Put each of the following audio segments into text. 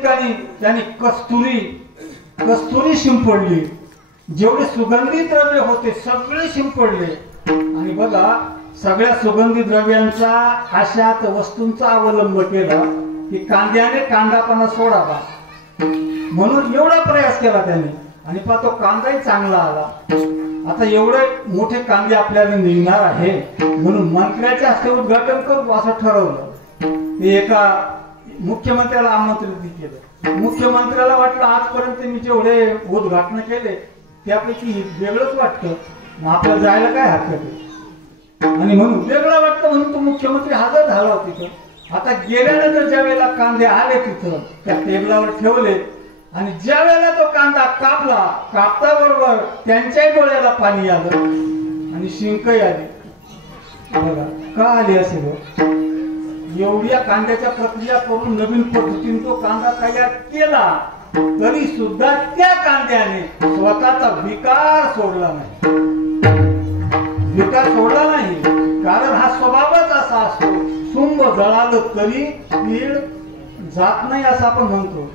ठिकाणी त्यांनी कस्तुरी शिंपडली, जेवढे सुगंधी द्रव्य होते सगळे शिंपडले. आणि बघा सगळ्या सुगंधी द्रव्यांचा अशात वस्तूंचा अवलंब केला की कांद्याने कांदापणा सोडावा म्हणून एवढा प्रयास केला त्यांनी. आणि तो कांदाही चांगला आला. आता एवढे मोठे कांदे आपल्याला निघणार आहे म्हणून मंत्र्याच्या हस्ते उद्घाटन करू असं ठरवलं. ते एका मुख्यमंत्र्याला आमंत्रित केलं. मुख्यमंत्र्याला वाटलं आजपर्यंत मी जेवढे उद्घाटन केले त्यापैकी वेगळंच वाटतं, आपल्याला जायला काय हरकत आहे. आणि म्हणून वेगळं वाटतं म्हणून तो मुख्यमंत्री हजर झाला होता तिथं. आता गेल्यानंतर ज्या वेळेला कांदे आले तिथं त्या टेबलावर ठेवले आणि ज्या वेळेला तो कांदा कापला, कापता बरोबर त्यांच्याही डोळ्याला पाणी आलं आणि शिंकही आली. बघा का आली असेल? एवढ्या कांद्याच्या प्रक्रिया करून नवीन पद्धतीने तो कांदा तयार केला तरी सुद्धा त्या कांद्याने स्वतःचा विकार सोडला नाही. विकार सोडला नाही कारण हा स्वभावच असा असतो. सुंब जळालं तरी कीड जात नाही असं आपण म्हणतो.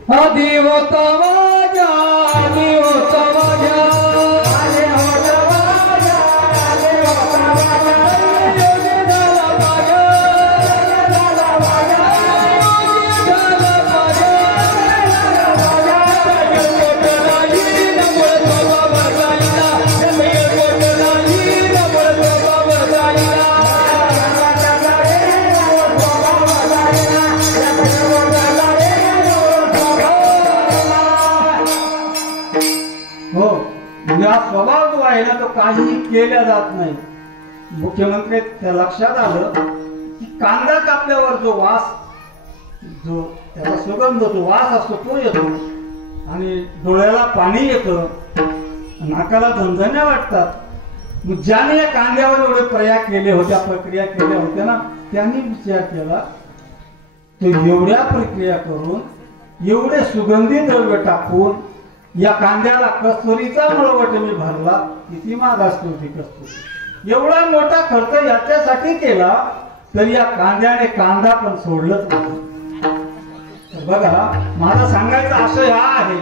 स्वभाव जो आहे ना तो काही केल्या जात नाही. मुख्यमंत्री लक्षात आलं की कांदा कापल्यावर जो वास, जो त्याचा सुगंध, जो वास असतो तो येतो आणि डोळ्याला पाणी येतं, नाकाला झणझण्या वाटतात. मग ज्याने या कांद्यावर एवढे प्रक्रिया केल्या होत्या ना त्यांनी विचार केला तो एवढ्या प्रक्रिया करून एवढे सुगंधी द्रव्य टाकून या कांद्याला कस्तुरीचा मळवट मी भरला, किती महाग असतो ती कस्तुरी. एवढा मोठा खर्च याच्यासाठी केला तरी या कांद्याने कांदा पण सोडलंच नाही. बघा माझा सांगायचा आशय हा आहे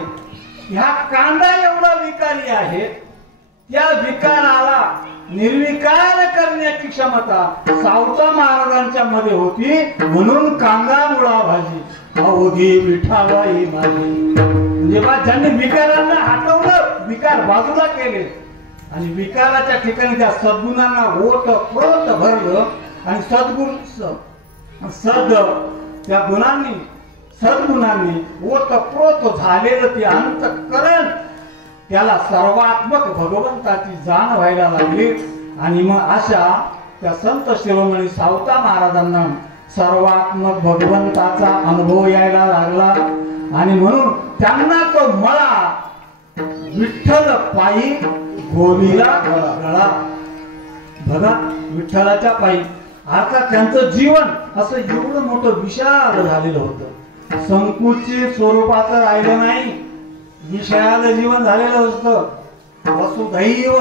की हा कांदा एवढा विकारी आहे, त्या विकाराला निर्विकार करण्याची क्षमता सावता महाराजांच्या मध्ये होती. म्हणून कांदा मुळा भाजी अवघी विठाबाई माझी. जेव्हा ज्यांनी विकारांना हटवलं, विकार बाजूला केले आणि विकाराच्या ठिकाणी त्या सद्गुणांना ओतप्रोत भरलं आणि त्या गुणांनी सद्गुणांनी ओतप्रोत झालेलं ते अंतःकरण त्याला सर्वात्मक भगवंताची जाण व्हायला लागली. आणि मग अशा त्या संत शिरोमणी सावता महाराजांना सर्वात्मक भगवंताचा अनुभव यायला लागला. आणि म्हणून त्यांना तो मळा विठ्ठल पायी गोलीला गळा. बघा विठ्ठलाच्या पायी अर्थात त्यांचं जीवन असं एवढं मोठं विशाल झालेलं होतं. संकुचित स्वरूपाचं राहिलं नाही, विषयाचं जीवन झालेलं असतं. वसुधैव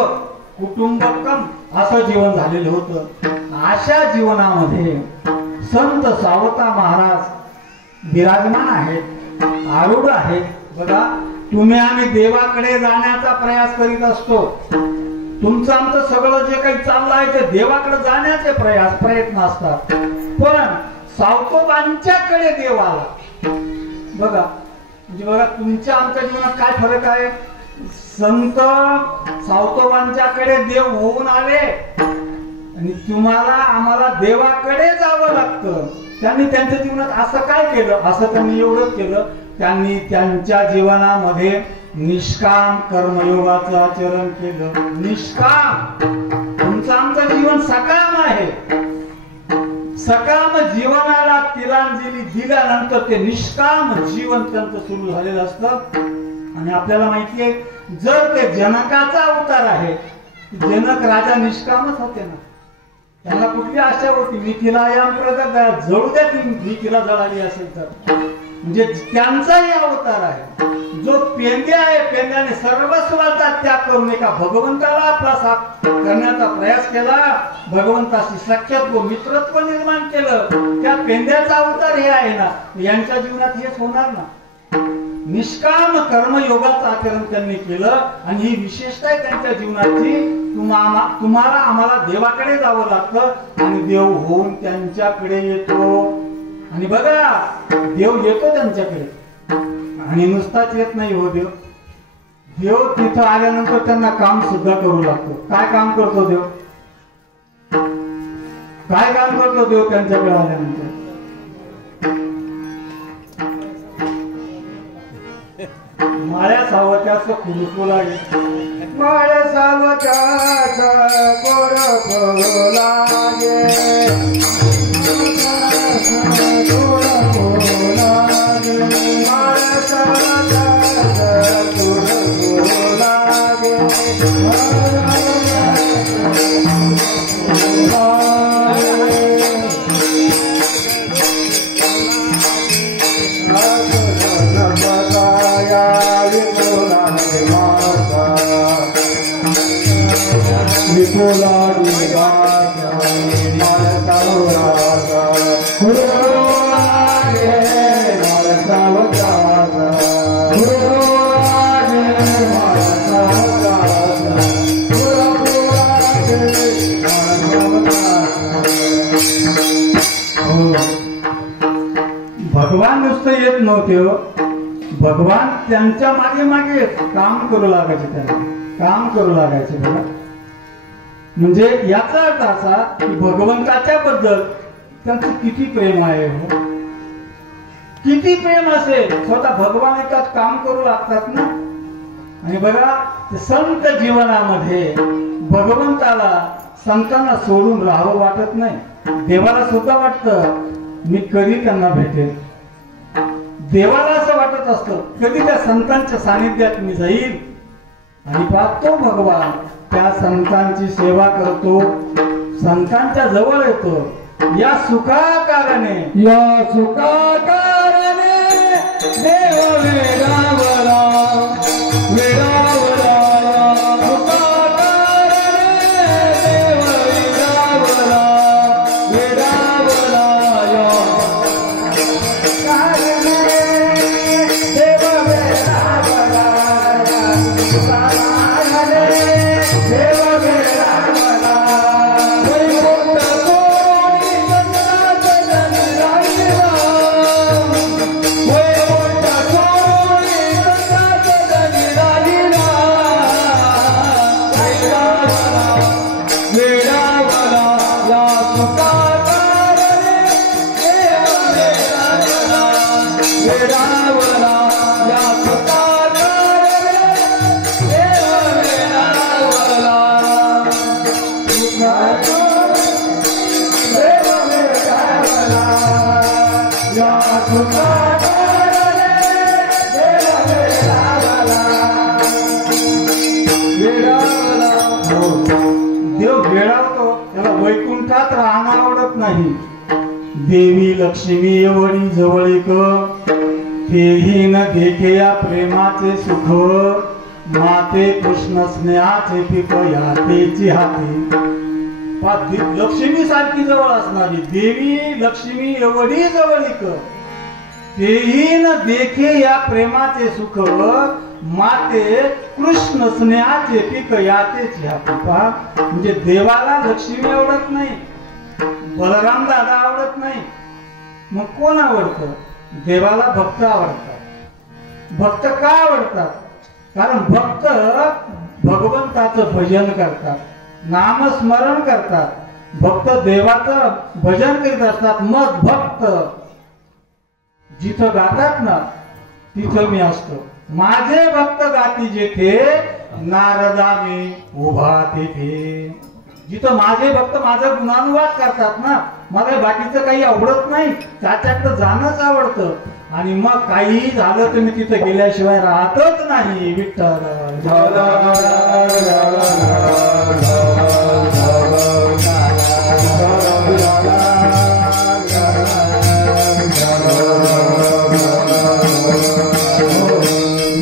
कुटुंबकम असं जीवन झालेलं होतं. अशा जीवनामध्ये संत सावता महाराज विराजमान आहेत, आरूढ आहे. बघा तुम्ही आम्ही देवाकडे जाण्याचा प्रयास करीत असतो. तुमचं आमचं सगळं जे काही चाललं आहे ते देवाकडे जाण्याचे प्रयत्न असतात. पण सावतोबांच्याकडे देव आला. बघा म्हणजे बघा तुमच्या आमच्या जीवनात काय फरक आहे. संत सावतोबांच्याकडे देव होऊन आले आणि तुम्हाला आम्हाला देवाकडे जावं लागतं. त्यांनी त्यांच्या जीवनात असं काय केलं? असं त्यांनी एवढंच केलं, त्यांनी त्यांच्या जीवनामध्ये निष्काम कर्मयोगाचं आचरण केलं. निष्काम. तुमचं आमचं जीवन सकाम आहे. सकाम जीवनाला तिलांजली दिल्यानंतर ते निष्काम जीवन त्यांचं सुरू झालेलं असतं. आणि आपल्याला माहिती आहे जर ते जनकाचा अवतार आहे, जनक राजा निष्कामच होते ना. त्यांना कुठली आशा होती मी तिला या जळू द्या, मी तिला जळाली असेल तर. म्हणजे त्यांचाही अवतार आहे. जो पेंद्या आहे, पेंद्याने सर्वस्वाचा त्याग करून एका भगवंताला आपला साथ करण्याचा प्रयास केला. भगवंताशी सख्यत्व मित्रत्व निर्माण केलं. त्या पेंद्याचा अवतार हे आहे ना. यांच्या जीवनात हेच होणार ना. निष्काम कर्मयोगाचं आचरण त्यांनी केलं आणि ही विशेषता आहे त्यांच्या जीवनाची. तुम्हाला आम्हाला देवाकडे जावं लागतं आणि देव होऊन त्यांच्याकडे येतो. आणि बघा, देव येतो त्यांच्याकडे आणि नुसताच येत नाही हो देव. देव तिथं आल्यानंतर त्यांना काम सुद्धा करू लागतो. काय काम करतो देव? काय काम करतो देव त्यांच्याकडे आल्यानंतर? माळ्या सावत्याच खुरपू लागे, माळ्या सावत्याच खुरपू लागे, माळ्या सावत्याच खुरपू लागे. भगवान नुसतं येत नव्हते हो. भगवान त्यांच्या मागे मागे काम करू लागायचे, त्यांना काम करू लागायचे. बघा, म्हणजे याचा अर्थ असा की भगवंताच्या बद्दल त्यांचं किती प्रेम आहे हो. किती प्रेम असेल, स्वतः भगवान एकाच काम करू लागतात ना. आणि बघा, संत जीवनामध्ये भगवंताला संतांना सोडून राहावं वाटत नाही. देवाला सुद्धा वाटतं मी कधी त्यांना भेटेन. देवाला असं वाटत असतं कधी त्या संतांच्या सानिध्यात मी जाईल. आणि पाहतो भगवान त्या संतांची सेवा करतो, संतांच्या जवळ येतो. या सुखाकारणे, या सुखाकारणे देव वेडावला, वेडावला, सुखाकारणे देव वेडावला, वेडावला. देव वेडावतो, त्याला वैकुंठात राहणं आवडत नाही. देवी लक्ष्मी एवढी जवळीक, तेही न देखे या प्रेमाचे सुख, माते कृष्ण स्नेहाचे पीक यातेची हाते. लक्ष्मी सारखी जवळ असणारी देवी लक्ष्मी एवढी जवळीक, तेही न देखे या प्रेमाचे सुख, माते कृष्ण स्नेहाचे पीक यातेची हाते. पहा, म्हणजे देवाला लक्ष्मी आवडत नाही, बलराम दादा आवडत नाही, मग कोण आवडतं? देवाला भक्त आवडतात. भक्त का आवडतात? कारण भक्त भगवंताचं भजन करतात, नामस्मरण करतात, भक्त देवाचं भजन करीत असतात. मग भक्त जिथं गातात ना तिथं मी असतो. माझे भक्त गाती जेथे, नारदा मी उभा तेथे. जिथं माझे भक्त माझा गुणानुवाद करतात ना, मला बाकीचं काही आवडत नाही, त्याच्याकडे जाणंच आवडतं. आणि मग काही झालं तर मी तिथं गेल्याशिवाय राहतच नाही. विठ्ठल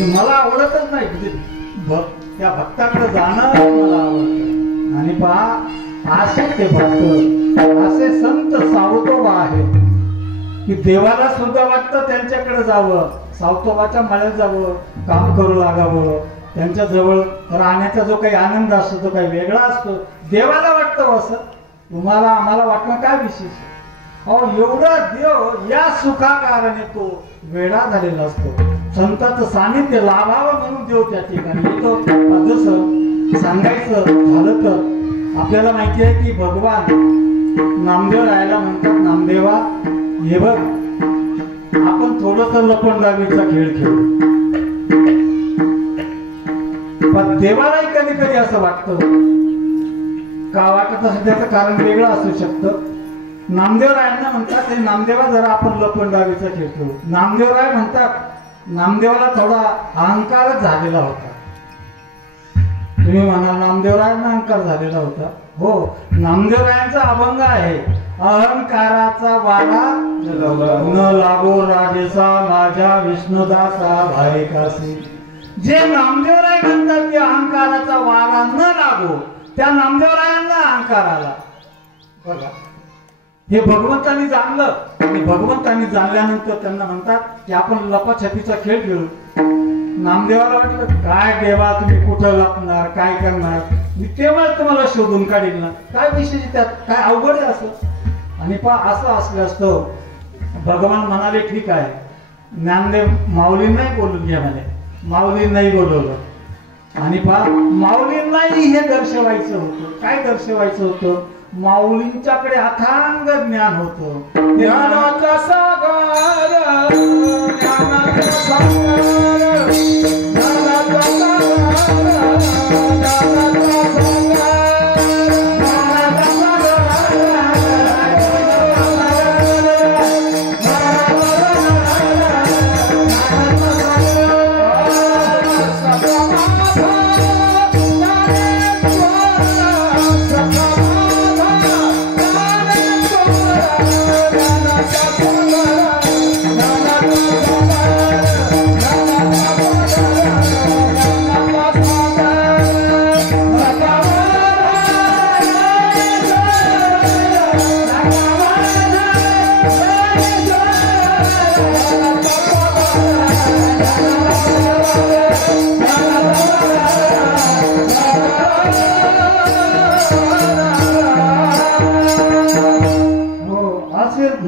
मला आवडतच नाही, त्या भक्ताकडे जाणं मला आवडतं. आणि पहा, असे ते भक्त, असे संत सावतोबा आहेत की देवाला सुद्धा वाटतं त्यांच्याकडे जावं, सावतोबाच्या मळ्यात जावं, काम करू लागावं, त्यांच्या जवळ राहण्याचा जो काही आनंद असतो तो काही वेगळा असतो. देवाला वाटतं असं, तुम्हाला आम्हाला वाटणं काय विशेष. अहो एवढा देव या सुखाकारणे तो वेडा झालेला असतो. संतांचं सानिध्य लाभावं म्हणून देव त्या ठिकाणी येतो. जसं सांगायचं झालं तर आपल्याला माहिती आहे की भगवान नामदेव राहायला म्हणतात, नामदेवा हे बघ आपण थोडस लपंडावीचा खेळ खेळू. पण देवालाही कधी कधी असं वाटतं. का वाटत असं त्याचं कारण वेगळं असू शकतं. नामदेवरायांना म्हणतात ते नामदेवा जरा आपण लपंडावीचा खेळ खेळू. नामदेवराय म्हणतात नामदेवाला थोडा अहंकारच झालेला होता. तुम्ही म्हणा नामदेवरायांना अहंकार झालेला होता. हो, नामदेवरायांचा अभंग आहे, अहंकाराचा वारा न लागो राजेसा माझ्या विष्णुदासा भाविकासी. जे नामदेवराय म्हणतात की अहंकाराचा वारा न लागो, त्या नामदेवरायांना अहंकार आला. बघा हे भगवंतांनी जाणलं आणि भगवंतांनी जाणल्यानंतर त्यांना म्हणतात की आपण लपाछपीचा खेळ खेळू. नामदेवाला वाटलं काय देवा तुम्ही कुठं लपणार, काय करणार, मी तेव्हा तुम्हाला शोधून काढील ना, काय विशेष त्यात, काय अवघड आहे असं. आणि असं असलं असतं भगवान म्हणाले ठीक आहे. ज्ञानदेव माऊलींनाही बोलून घ्या म्हणे. माऊलींनाही बोलवलं आणि माऊलींनाही हे दर्शवायचं होतं. काय दर्शवायचं होतं, माऊलींच्याकडे अथांग ज्ञान होतं. ज्ञानाचा सागर, ज्ञानाचा सागर, ज्ञानाचा सागर, ज्ञानाचा सागर.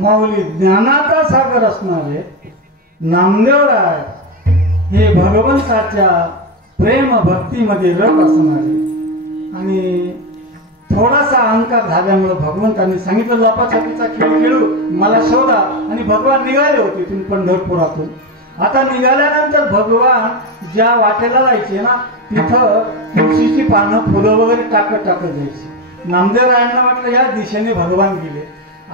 माऊली ज्ञानाचा सागर असणारे नामदेवराय हे भगवंताच्या प्रेम भक्तीमध्ये रत असणारे आणि थोडासा अहंकार झाल्यामुळे भगवंतांनी सांगितलं लपाछपीचा खेळ खेळू, मला शोधा. आणि भगवान निघाले होते तिथून पंढरपुरातून. आता निघाल्यानंतर भगवान ज्या वाटेला जायचे ना तिथं तुळशीची पानं फुलं वगैरे टाकत जायची. नामदेवरायांना वाटलं या दिशेने भगवान गेले.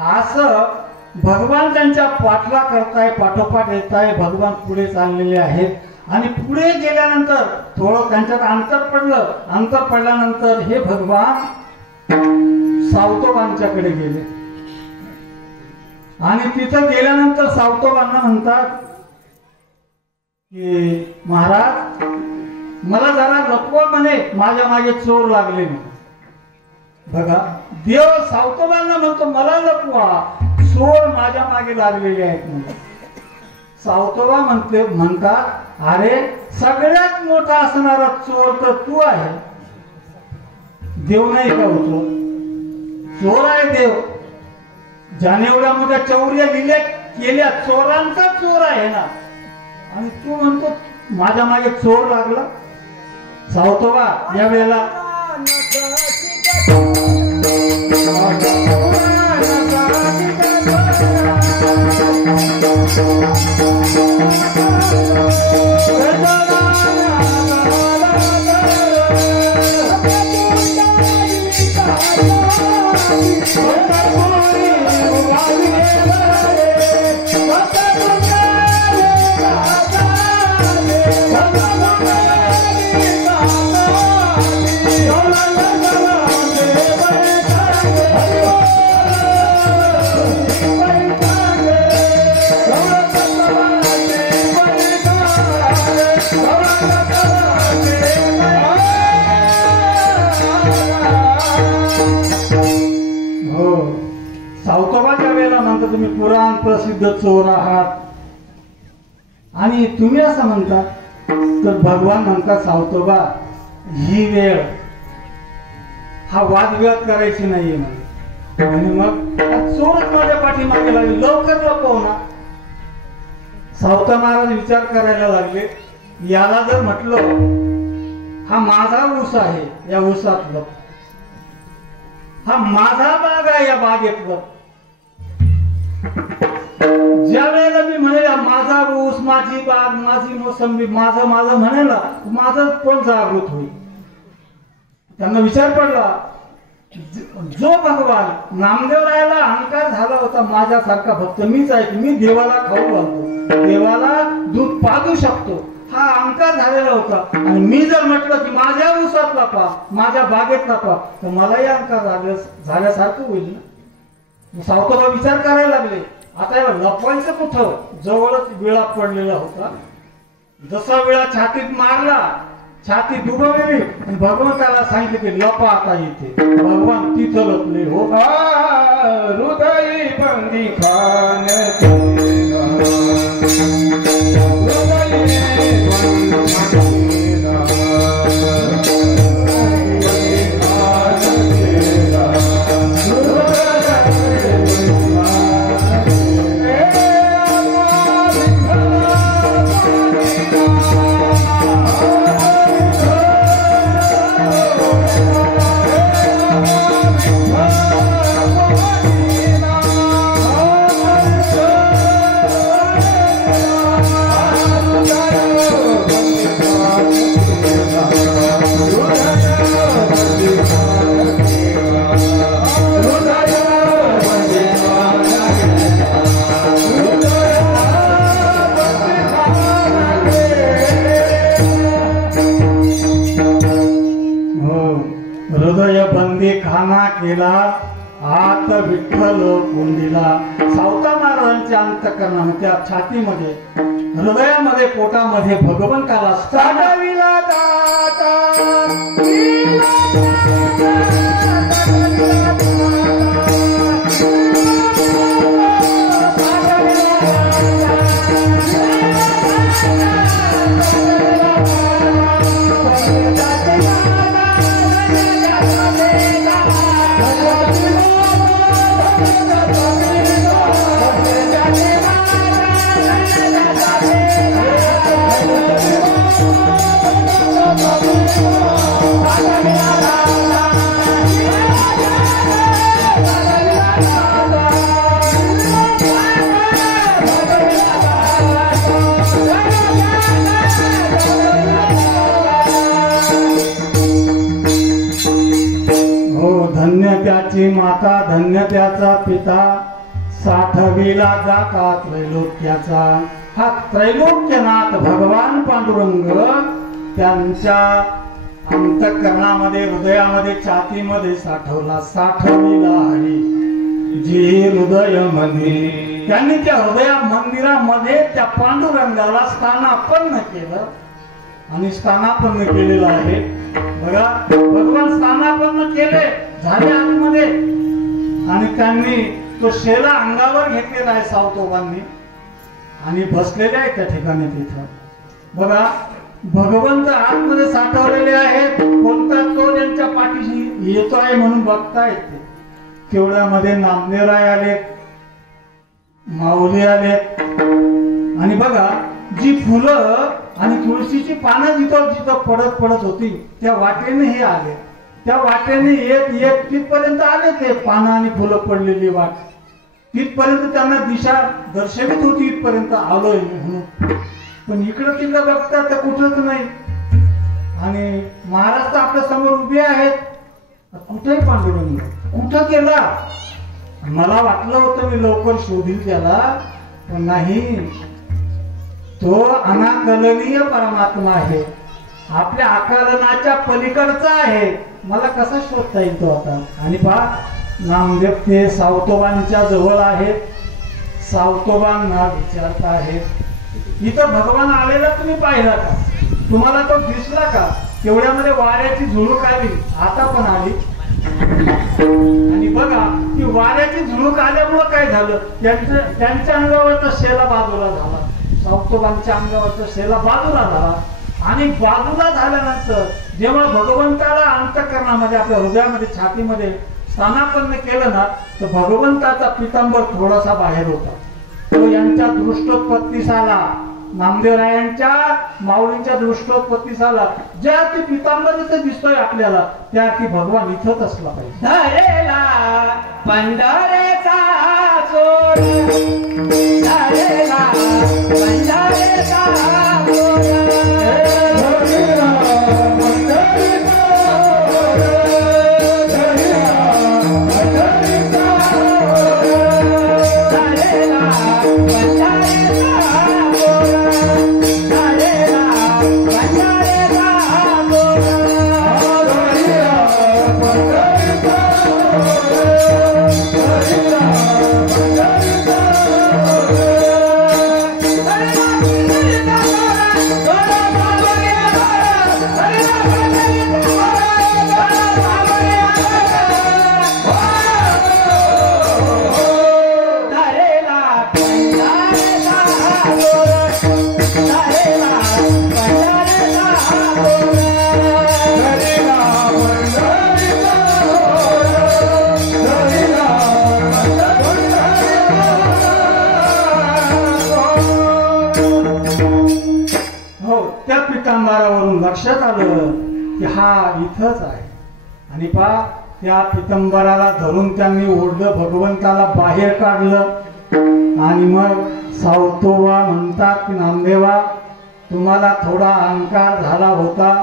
असं भगवान त्यांच्या पाठला करताय, पाठोपाठ येताय. भगवान पुढे चाललेले आहेत आणि पुढे गेल्यानंतर थोडं त्यांच्यात अंतर पडलं. अंतर पडल्यानंतर हे भगवान सावतोबांच्याकडे गेले आणि तिथं गेल्यानंतर सावतोबांना म्हणतात की महाराज मला जरा लपवा म्हणे, माझ्या मागे चोर लागले. बघा देव सावतोबांना म्हणतो मला लपवा, चोर माझ्या मागे लागलेले आहेत म्हणून. सावतोबा म्हणतात अरे सगळ्यात मोठा असणारा चोर तर तू आहे. देव नाही का होतो, चोर आहे देव. ज्याने एवढ्या मोठ्या चौर्या लिहिल्या केल्या, चोरांचा चोर आहे ना, आणि तू म्हणतो माझ्या मागे चोर लागला. सावतोबा या वेळेला सावतोबाच्या वेळेला म्हणतो तुम्ही पुराण प्रसिद्ध चोर आहात आणि तुम्ही असं म्हणता तर भगवान म्हणतात सावतोबा ही वेळ हा वादविवाद करायची नाहीये म्हणे. आणि मग चोरच माझ्या पाठीमागे लागली, लवकर लपव ना. सावता महाराज विचार करायला लागले, याला जर म्हटलं हा माझा ऊस आहे, या ऊसात लप, हा माझा बाग आहे, या बागेत लप. ज्या वेळेला मी म्हणेल माझा ऊस, माझी बाग, माझी मोसंबी, माझं माझं म्हणेल ना, माझं कोण जागृत होईल. त्यांना विचार पडला, जो भगवान नामदेवरायाला अहंकार झाला होता माझ्यासारखा भक्त मीच आहे, मी देवाला खाऊ घालतो, देवाला दूध पाजू शकतो, हा अहंकार झालेला होता. आणि मी जर म्हटलं की माझ्या ऊसात लपा, माझ्या बागेत लपा, तर मलाही अहंकार झाल्यासारखं होईल ना. सावतोबा विचार करायला लागले, आता याला लपवायचं कुठं, जवळच विळा पडलेला होता. जसा विळा छातीत मारला, छाती दुबवली, भगवंताला सांगितलं की लपा आता इथे. भगवान तिथं लपले. हो हृदय बंदी खान केला आत विठ्ठल कोंडीला. सावता महाराजांच्या अंतःकरणामध्ये, त्या छातीमध्ये, हृदयामध्ये, पोटामध्ये भगवंताला साडविला दाता. माता धन्य त्याचा पिता, साठविला जाता त्रैलोक्याचा. हा त्रैलोक्यनाथ भगवान पांडुरंग त्यांच्या अंतःकरणामध्ये, हृदयामध्ये, छातीमध्ये साठविला हरी जी हृदय मंदिर. त्यांनी त्या हृदय मंदिरामध्ये त्या पांडुरंगाला स्थानापन्न केलं. आणि स्थानापन्न केलेलं आहे बघा, भगवान स्थानापन्न केले झाले आतमध्ये. आणि त्यांनी तो शेला अंगावर घेतलेला आहे सावतोबांनी, आणि बसलेले आहे त्या ठिकाणी. तिथं बघा भगवंत आतमध्ये साठवलेले आहेत. कोणता चोर यांच्या पाठीशी येतो आहे म्हणून बघतायत ते. तेवढ्यामध्ये नामदेवराय आलेत, माऊली आलेत. आणि बघा जी फुलं आणि तुळशीची पानं जिथं जिथं पडत होती त्या वाटेने हे आले. त्या वाटेने येत येत तिथपर्यंत आले. ते पानं आणि फुलं पडलेली वाट तिथपर्यंत त्यांना दिशा दर्शवित होती, इथपर्यंत आलोय म्हणून. पण इकडं तिकडं बघतात तर कुठंच नाही. आणि महाराज तर आपल्या समोर उभे आहेत, कुठेही पांडुरंग कुठं गेला. मला वाटलं होतं मी लवकर शोधील त्याला, पण नाही. तो अनाकलनीय परमात्मा आहे, आपल्या आकलनाच्या पलीकडचा आहे. मला कसा शोधता येईल तो आता. आणि पहा नामदेव ते सावतोबांच्या जवळ आहेत, सावतोबांना विचारत आहेत. इथं भगवान आलेला तुम्ही पाहिला का, तुम्हाला तो दिसला का. तेवढ्यामध्ये वाऱ्याची झुळूक आली, आता पण आली. आणि बघा ती वाऱ्याची झुळूक आल्यामुळं काय झालं, त्यांच्या अंगावरचा शेला बाजूला झाला. सावतोबांच्या अंगावरचा शेला बाजूला झाला आणि बाजूला झाल्यानंतर जेव्हा भगवंताला अंतःकरणामध्ये आपल्या हृदयामध्ये छातीमध्ये स्थानापन्न केलं ना तर भगवंताचा पितांबर थोडासा बाहेर होता. तो यांच्या दृष्टोत्पत्तीस आला, नामदेवरायांच्या माऊलींच्या दृष्टोत्पत्तीस आला. ज्या ती पितांबर इथं दिसतोय आपल्याला त्या ती भगवान इथंच असला पाहिजे. धरेला पंढरेचा सोड, धरेला पंढरेचा सोड, लक्षात आलं की हा इथंच आहे. आणि पहा त्या पितंबराला धरून त्यांनी ओढलं, भगवंताला बाहेर काढलं आणि मग सावतोबा म्हणतात की नामदेवा तुम्हाला थोडा अहंकार झाला होता,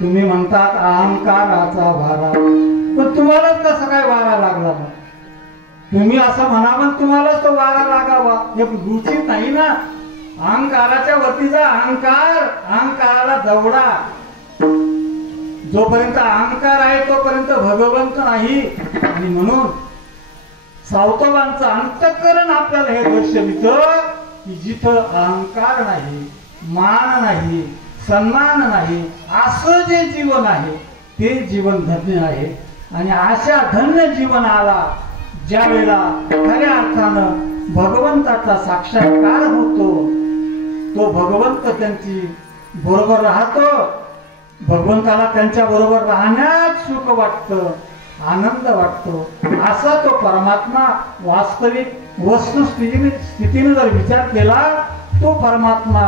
तुम्ही म्हणतात अहंकाराचा वारा, पण तुम्हालाच कसं काय वारा लागला? मग तुम्ही असं म्हणा पण तुम्हालाच तो वारा लागावा हे रुचित नाही ना. अहंकाराच्या वरतीचा अहंकार, अहंकाराला दवडा. जोपर्यंत अहंकार आहे तोपर्यंत भगवंत नाही. आणि म्हणून सावतोबांचं अंतःकरण आपल्याला हे दर्शवितं की जिथं अहंकार नाही, मान नाही, सन्मान नाही, असं जे जीवन आहे ते जीवन धन्य आहे. आणि अशा धन्य जीवनाला ज्या वेळेला खऱ्या अर्थानं भगवंताचा साक्षात्कार होतो तो भगवंत त्यांची बरोबर राहतो. भगवंताला त्यांच्या बरोबर राहण्यात सुख वाटतं, आनंद वाटतो. असा तो परमात्मा वास्तविक वस्तुस्थितीने जर विचार केला तो परमात्मा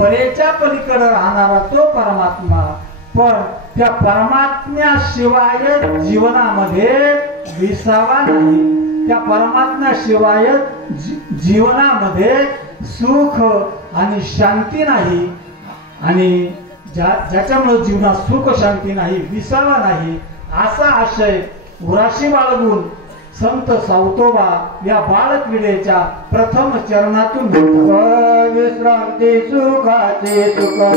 परेच्या पलीकडे राहणारा तो परमात्मा. पण त्या परमात्म्याशिवाय जीवनामध्ये विसावा नाही. त्या परमात्म्याशिवाय जीवनामध्ये सुख आणि शांती नाही. आणि ज्याच्यामुळे जीवनात सुख शांती नाही, विसावा नाही, असा आशय उराशी बाळगून संत सावतोबा या बाळक्रीडेच्या प्रथम चरणातून विश्रांती सुखाची तुका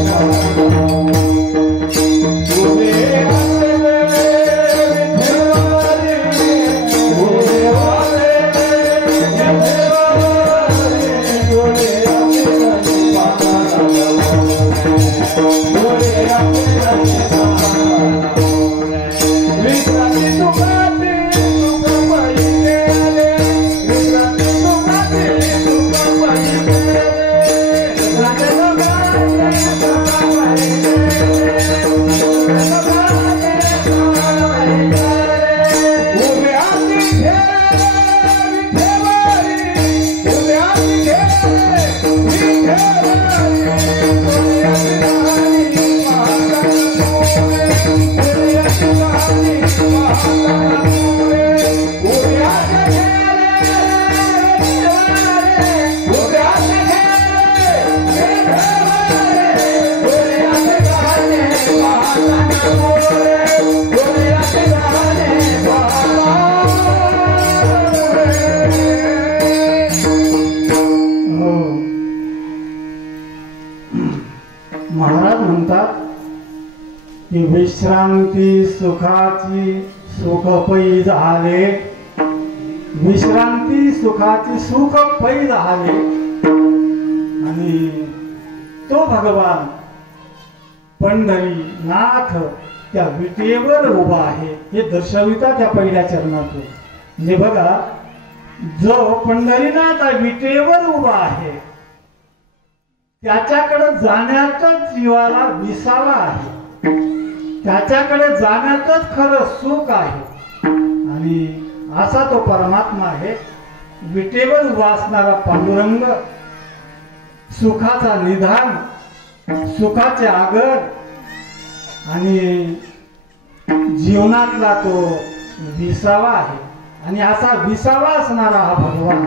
Thank you. महाराज म्हणतात की विश्रांती सुखाची सुख पै झाले, विश्रांती सुखाची सुख पै झाले. आणि तो भगवान पंढरीनाथ त्या विटेवर उभा आहे हे दर्शविता त्या पहिल्या चरणातून. म्हणजे बघा, जो पंढरीनाथ विटेवर उभा आहे त्याच्याकडे जाण्यातच जीवाला विसावा आहे, त्याच्याकडे जाण्यातच खरं सुख आहे. आणि असा तो परमात्मा आहे. विटेवर उभा असणारा पांडुरंग, सुखाचा निधान, सुखाचे आगर आणि जीवनातला तो विसावा आहे. आणि असा विसावा असणारा हा भगवान,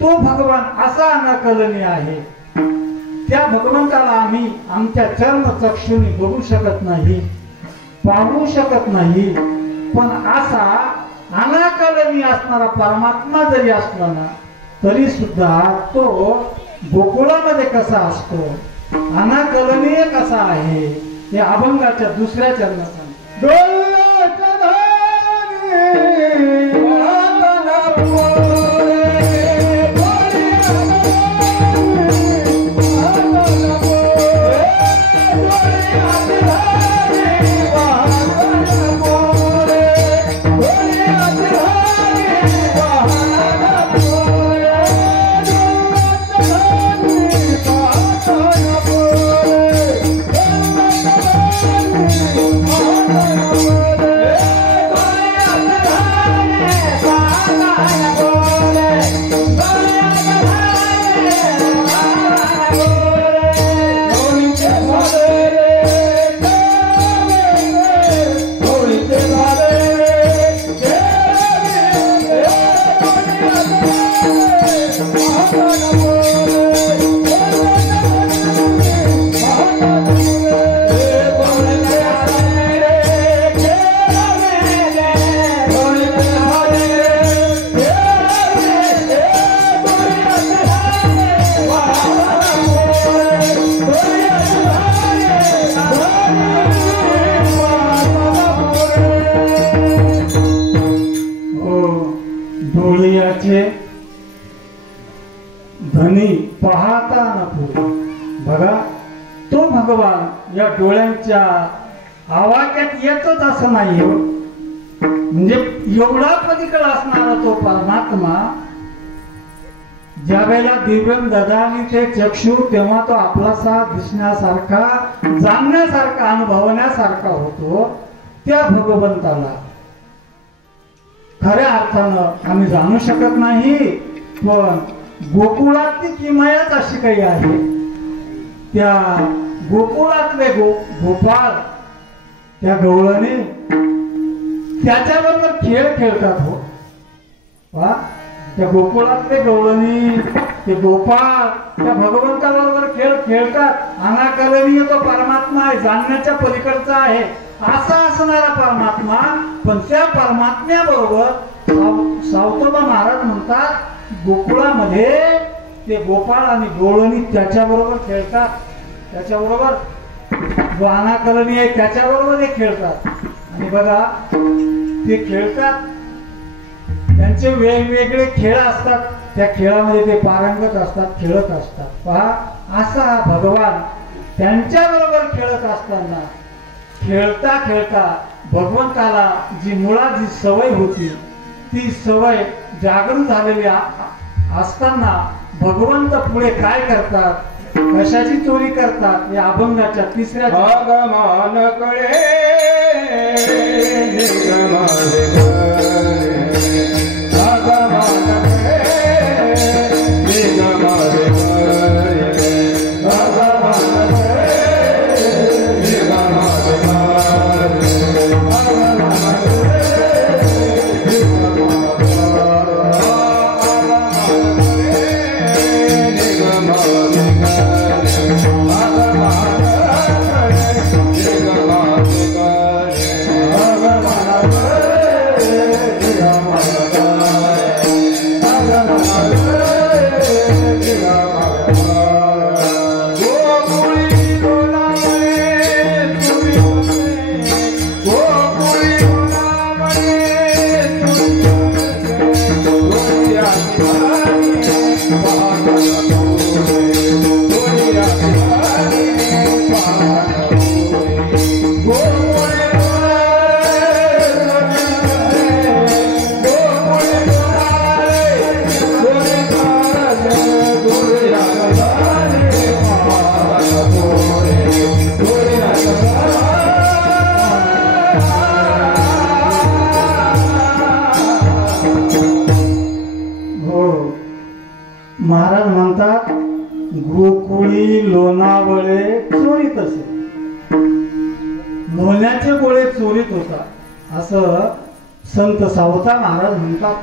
तो भगवान असा अनाकलनीय आहे. त्या भगवंताला आम्ही आमच्या चर्मचक्षुनी बघू शकत नाही, पाहू शकत नाही. पण असा अनाकलनीय असणारा परमात्मा जरी असला ना तरी सुद्धा तो गोकुळामध्ये कसा असतो, अनाकलनीय कसा आहे हे अभंगाच्या दुसऱ्या चरणात धनी पाहता न पुरे. बघा, तो भगवान या डोळ्यांच्या आवाक्यात येतच असं नाही. म्हणजे एवढा पलीकडे असणारा तो परमात्मा ज्या वेळेला दिव्यम ददानी ते चक्षु, तेव्हा तो आपलासा दिसण्यासारखा, जाणण्यासारखा, अनुभवण्यासारखा होतो. त्या भगवंताला खऱ्या अर्थानं आम्ही जाणू शकत नाही. पण गोकुळातली किमयाच अशी काही आहे. त्या गोकुळातले गोपाळ त्या गवळणी त्याच्याबरोबर खेळ खेळतात. हो पहा, त्या गोकुळातले गवळणी, ते गोपाळ त्या भगवंताबरोबर खेळ खेळतात. अनाकलनीय तो परमात्मा आहे, जाणण्याच्या पलीकडचा आहे असा असणारा परमात्मा. पण त्या परमात्म्याबरोबर सावतोबा महाराज म्हणतात, गोकुळामध्ये ते गोपाळ आणि गवळणी त्याच्याबरोबर खेळतात. त्याच्याबरोबर जो अनाकलनीय आहे त्याच्याबरोबर ते खेळतात. आणि बघा, ते खेळतात, त्यांचे वेगवेगळे खेळ असतात. त्या खेळामध्ये ते पारंगत असतात, खेळत असतात. पहा, असा भगवान त्यांच्याबरोबर खेळत असताना खेळता खेळता भगवंताला जी मुळात जी सवय होती ती सवय जागृत झालेली असताना भगवंत पुढे काय करतात, कशाची चोरी करतात, या अभंगाच्या तिसऱ्या भगवान कळे हो, महाराज म्हणतात गोकुळी लोणावळे चोरीत असे, लोण्याचे गोळे चोरीत होता असं संत सावता महाराज म्हणतात.